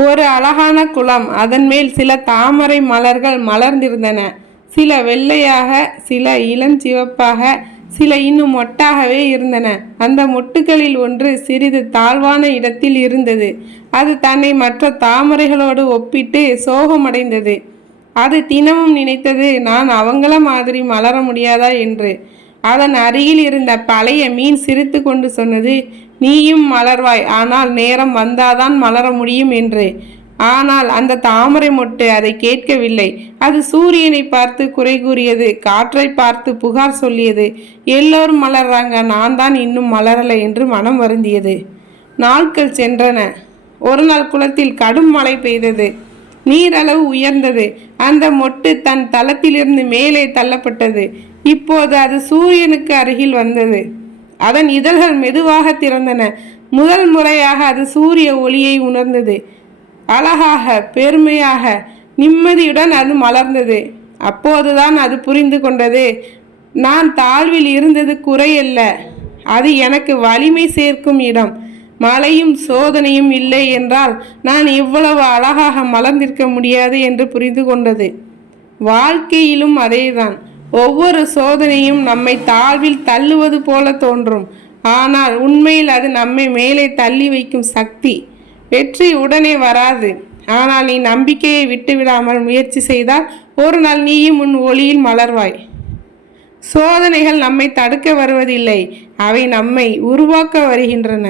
ஒரு அழகான குளம். அதன் மேல் சில தாமரை மலர்கள் மலர்ந்திருந்தன. சில வெள்ளையாக சில இளஞ்சிவப்பாக சில இன்னும் மொட்டாகவே இருந்தன. அந்த மொட்டுகளில் ஒன்று சிறிது தாழ்வான இடத்தில் இருந்தது. அது தன்னை மற்ற தாமரைகளோடு ஒப்பிட்டு சோகமடைந்தது. அது தினமும் நினைத்தது நான் அவங்கள மாதிரி மலர முடியாதா? என்று. அதன் அருகில் இருந்த பழைய மீன் சிரித்து கொண்டு சொன்னது நீயும் மலர்வாய் ஆனால் நேரம் வந்தாதான் மலர முடியும் என்று. ஆனால் அந்த தாமரை மொட்டு அதை கேட்கவில்லை. அது சூரியனை பார்த்து குறை கூறியது காற்றை பார்த்து புகார் சொல்லியது எல்லோரும் மலர்றாங்க நான் தான் இன்னும் மலரலை என்று மனம் வருந்தியது. நாட்கள் சென்றன. ஒரு நாள் குளத்தில் கடும் மழை பெய்தது. நீரளவு உயர்ந்தது. அந்த மொட்டு தன் தளத்திலிருந்து மேலே தள்ளப்பட்டது. இப்போது அது சூரியனுக்கு அருகில் வந்தது. அதன் இதழ்கள் மெதுவாக திறந்தன. முதல் முறையாக அது சூரிய ஒளியை உணர்ந்தது. அழகாக பெருமையாக நிம்மதியுடன் அது மலர்ந்தது. அப்போதுதான் அது புரிந்து கொண்டது. நான் தாழ்வில் இருந்தது குறையல்ல. அது எனக்கு வலிமை சேர்க்கும் இடம். மழையும் சோதனையும் இல்லை என்றால் நான் இவ்வளவு அழகாக மலர்ந்திருக்க முடியாது என்று புரிந்து கொண்டது. வாழ்க்கையிலும் அதேதான். ஒவ்வொரு சோதனையும் நம்மை தாழ்வில் தள்ளுவது போல தோன்றும். ஆனால் உண்மையில் அது நம்மை மேலே தள்ளி வைக்கும் சக்தி. வெற்றி உடனே வராது. ஆனால் நீ நம்பிக்கையை விட்டுவிடாமல் முயற்சி செய்தால் ஒரு நாள் நீயும் உன் ஒளியில் மலர்வாய். சோதனைகள் நம்மை தடுக்க வருவதில்லை. அவை நம்மை உருவாக்க வருகின்றன.